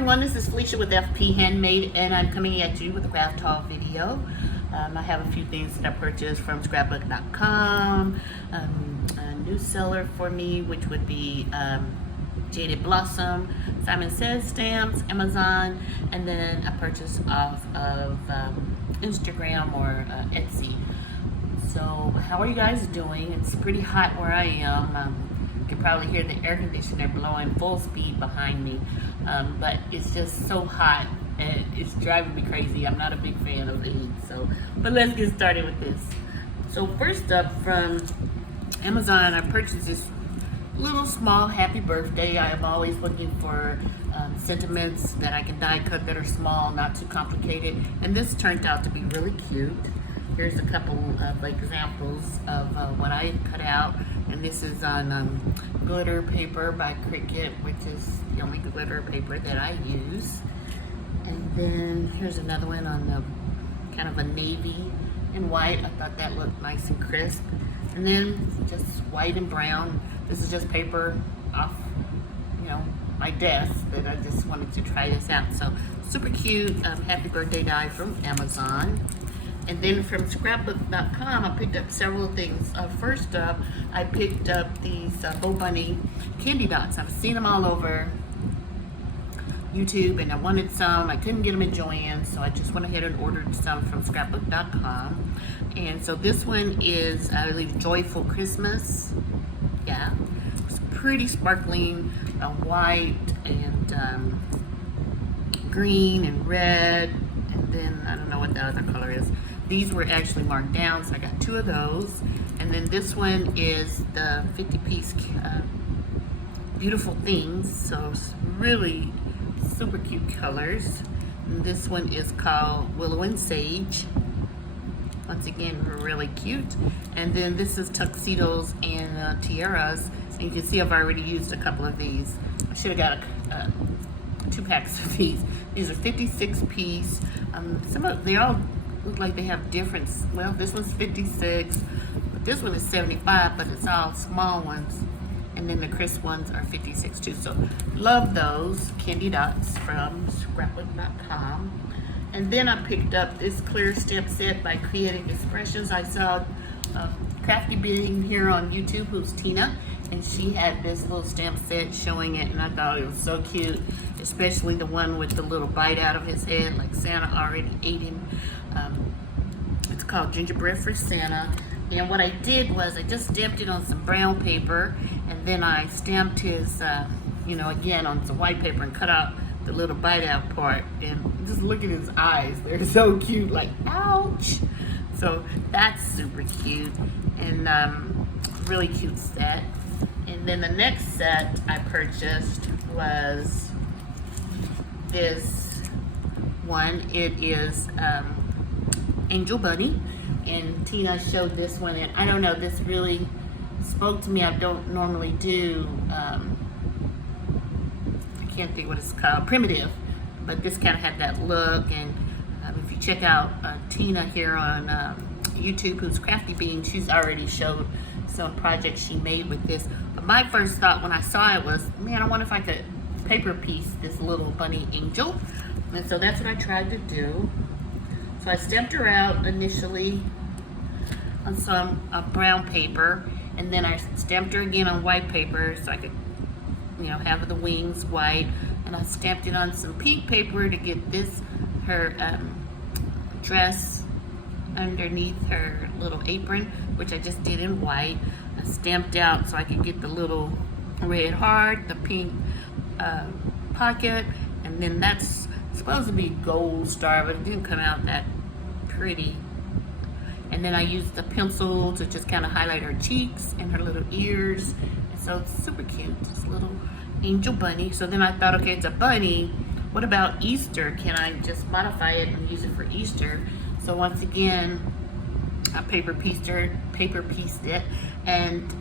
everyone, this is Felicia with FP Handmade, and I'm coming at you with a craft haul video. I have a few things that I purchased from scrapbook.com, a new seller for me, which would be Jaded Blossom, Simon Says stamps, Amazon, and then I purchased off of Instagram or Etsy. So how are you guys doing? It's pretty hot where I am. You can probably hear the air conditioner blowing full speed behind me, but it's just so hot and it's driving me crazy. I'm not a big fan of the heat, but let's get started with this. So first up, from Amazon, I purchased this little small happy birthday. I am always looking for sentiments that I can die cut that are small, not too complicated, and this turned out to be really cute. Here's a couple of examples of what I cut out, and this is on glitter paper by Cricut, which is the only glitter paper that I use. And then here's another one on the kind of a navy and white. I thought that looked nice and crisp. And then just white and brown. This is just paper off, my desk that I just wanted to try this out. So super cute. Happy birthday die from Amazon. And then from scrapbook.com, I picked up several things. First up, I picked up these Bo Bunny candy dots. I've seen them all over YouTube, and I wanted some. I couldn't get them in Joann, so I just went ahead and ordered some from scrapbook.com. And so this one is, I believe, Joyful Christmas. Yeah, it's pretty sparkling, white and green and red, and then I don't know what the other color is. These were actually marked down, so I got 2 of those. And then this one is the 50-piece Beautiful Things, so it's really super cute colors. And this one is called Willow and Sage. Once again, really cute. And then this is Tuxedos and Tiaras. And you can see I've already used a couple of these. I should have got 2 packs of these. These are 56 piece. They all look like they have different. Well, this one's 56, but this one is 75, but it's all small ones. And then the crisp ones are 56 too. So love those candy dots from scrapbook.com. And then I picked up this clear stamp set by Creative Expressions. I saw Crafty Being here on YouTube, who's Tina, and she had this little stamp set showing it, and I thought it was so cute, especially the one with the little bite out of his head, like Santa already ate him. It's called Gingerbread for Santa. And what I did was I just stamped it on some brown paper, and then I stamped his, again on some white paper and cut out the little bite out part. And just look at his eyes. They're so cute, like, ouch. So that's super cute, and really cute set. And then the next set I purchased was this one. It is Angel Bunny, and Tina showed this one, and I don't know, this really spoke to me. I don't normally do, I can't think what it's called, primitive, but this kind of had that look. And if you check out Tina here on YouTube, who's Crafty Bean, she's already showed some projects she made with this. But my first thought when I saw it was, man, I wonder if I could paper piece this little bunny angel. And so that's what I tried to do. So I stamped her out initially on some brown paper, and then I stamped her again on white paper so I could, have the wings white. And I stamped it on some pink paper to get her dress underneath her little apron, which I just did in white. I stamped out so I could get the little red heart, the pink pocket, and then that's supposed to be gold star, but it didn't come out that pretty. And then I used the pencil to just kind of highlight her cheeks and her little ears. And so it's super cute, this little angel bunny. So then I thought, okay, it's a bunny. What about Easter? Can I just modify it and use it for Easter? So once again, I paper pieced it, and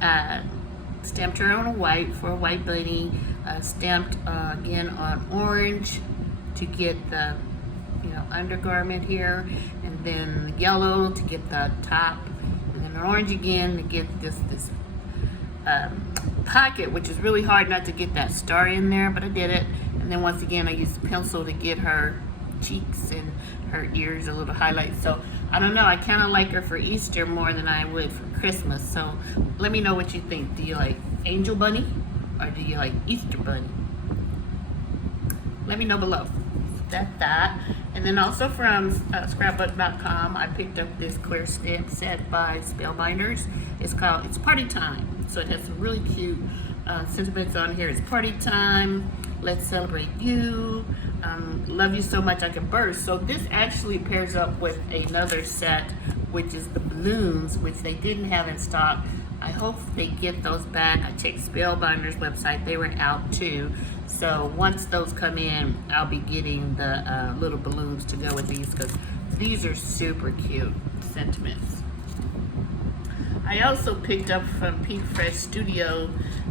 stamped her on a white for a white bunny. Stamped again on orange to get the undergarment here, and then yellow to get the top, and then orange again to get this pocket, which is really hard not to get that star in there, but I did it. And then once again, I used the pencil to get her cheeks and her ears a little highlight. So I don't know, I kind of like her for Easter more than I would for Christmas. So let me know what you think. Do you like Angel Bunny or do you like Easter Bunny? Let me know below. That's that. And then also from scrapbook.com, I picked up this clear stamp set by Spellbinders. It's Party Time. So it has some really cute sentiments on here. It's party time. Let's celebrate you. Love you so much I can burst. So this actually pairs up with another set, which is the balloons, which they didn't have in stock. I hope they get those back. I checked Spellbinders website. They were out too. So once those come in, I'll be getting the little balloons to go with these because these are super cute sentiments. I also picked up from Pink Fresh Studio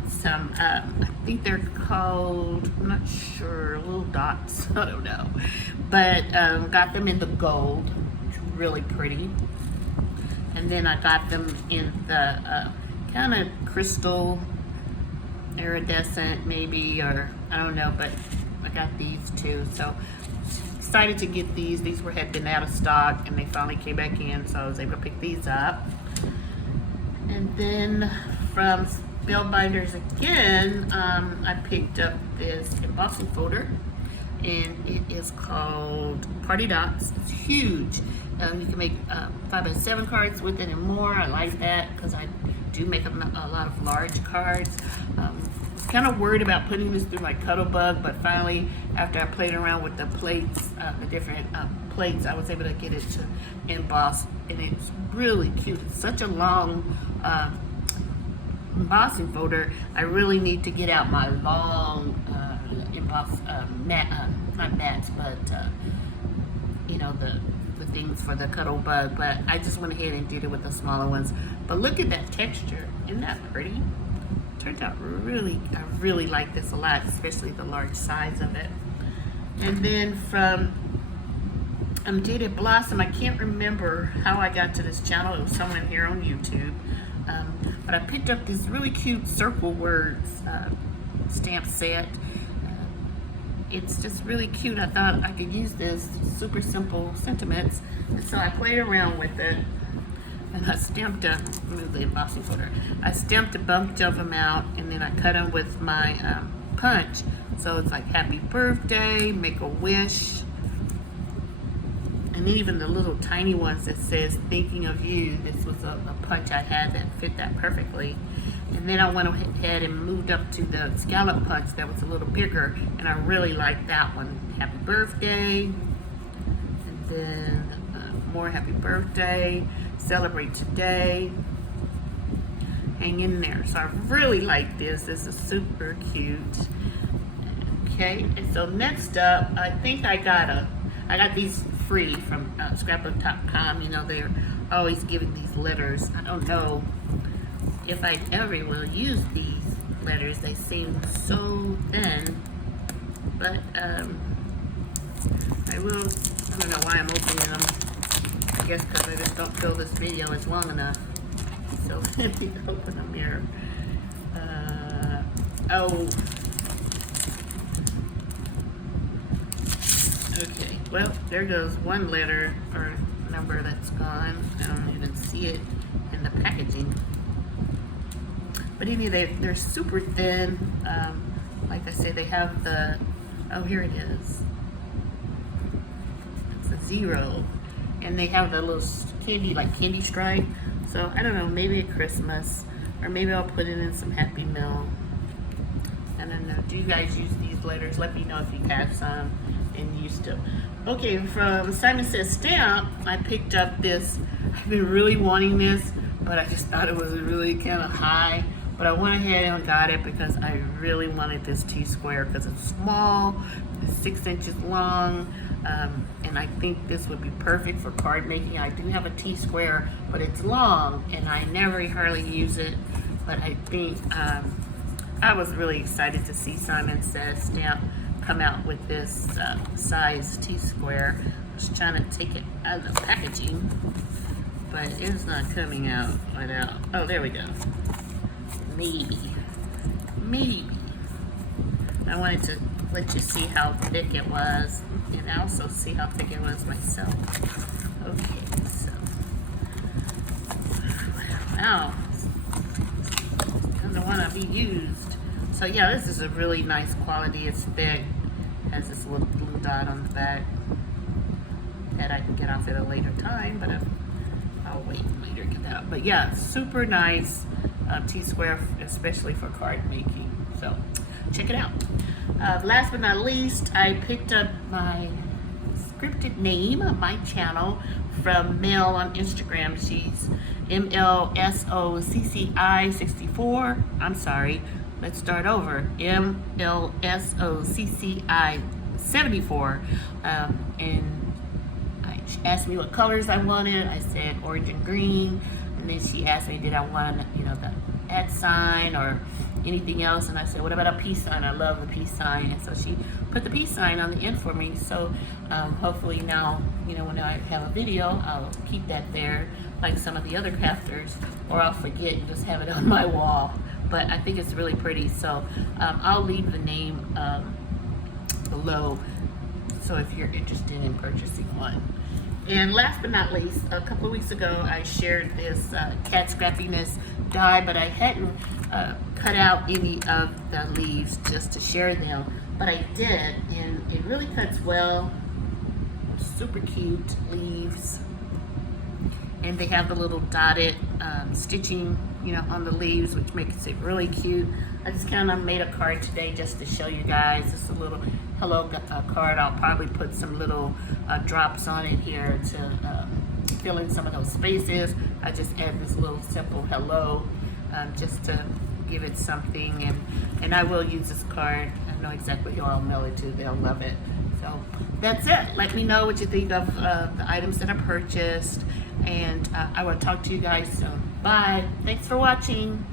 some, I think they're called, I'm not sure, little dots, I don't know. But got them in the gold, which is really pretty. And then I got them in the kind of crystal, iridescent maybe, or I don't know, but I got these too. So excited to get these. These had been out of stock and they finally came back in, so I was able to pick these up. And then from Spellbinders again, I picked up this embossing folder, and it is called Party Dots. It's huge. You can make 5x7 cards with it and more. I like that because I do make a lot of large cards. I was kind of worried about putting this through my Cuttlebug, but finally, after I played around with the plates, the different plates, I was able to get it to emboss, and it's really cute. It's such a long embossing folder. I really need to get out my long not mats, but you know, the things for the Cuttlebug, but I just went ahead and did it with the smaller ones. But look at that texture. Isn't that pretty? Turned out really, I really like this a lot, especially the large size of it. And then from Jaded Blossom, I can't remember how I got to this channel. It was someone here on YouTube. But I picked up this really cute circle words stamp set. It's just really cute. I thought I could use this super simple sentiments, and so I played around with it, and I stamped move the embossing folder. I stamped a bunch of them out, and then I cut them with my punch. So it's like happy birthday, make a wish, and then even the little tiny ones that says thinking of you. This was a punch I had that fit that perfectly. And then I went ahead and moved up to the scallop punch that was a little bigger, and I really liked that one. Happy birthday, and then more happy birthday, celebrate today, hang in there. So I really like this. This is super cute. Okay, and so next up, I think I got these free from scrapbook.com. You know, they're always giving these letters. I don't know if I ever will use these letters. They seem so thin, but I will. I don't know why I'm opening them. I guess because I just don't feel this video is long enough. So let me open them here. Oh. Okay, well, there goes one letter or number that's gone. I don't even see it in the packaging. But anyway, they're super thin. Like I said, they have the, oh, here it is. It's a 0. And they have the little candy, like candy stripe. So I don't know, maybe at Christmas, or maybe I'll put it in some Happy Meal. I don't know. Do you guys use these letters? Let me know if you have some and used to. Okay, from Simon Says Stamp, I picked up this. I've been really wanting this, but I just thought it was really kind of high. But I went ahead and got it because I really wanted this T-square because it's small, it's 6 inches long, and I think this would be perfect for card making. I do have a T-square, but it's long, and I never hardly use it. But I think I was really excited to see Simon Says Stamp come out with this size T-square. I was trying to take it out of the packaging, but it's not coming out without. Oh, there we go. Maybe. maybe. I wanted to let you see how thick it was, and also see how thick it was myself. Okay, so wow, doesn't want to be used. So yeah, this is a really nice quality. It's thick, has this little blue dot on the back that I can get off at a later time, but I'll wait later to get that out. But yeah, super nice T-square, especially for card making. So check it out. Last but not least, I picked up my scripted name of my channel from Mel on Instagram. She's MLSOCCI64. I'm sorry, let's start over. MLSOCCI74. And she asked me what colors I wanted. I said orange and green. And then she asked me, did I want, the @ sign or anything else? And I said, what about a peace sign? I love the peace sign. And so she put the peace sign on the end for me. So hopefully now, when I have a video, I'll keep that there like some of the other crafters, or I'll forget and just have it on my wall. But I think it's really pretty. So I'll leave the name below, so if you're interested in purchasing one. And last but not least, a couple of weeks ago, I shared this cat scrappiness die, but I hadn't cut out any of the leaves just to share them. But I did, and it really cuts well. Super cute leaves. And they have the little dotted stitching, on the leaves, which makes it really cute. I just kind of made a card today just to show you guys. It's a little hello card. I'll probably put some little drops on it here to fill in some of those spaces. I just add this little simple hello just to give it something. And I will use this card. I know exactly who I'll mail it to. They'll love it. So that's it. Let me know what you think of the items that I purchased. And I will talk to you guys soon. Bye. Thanks for watching.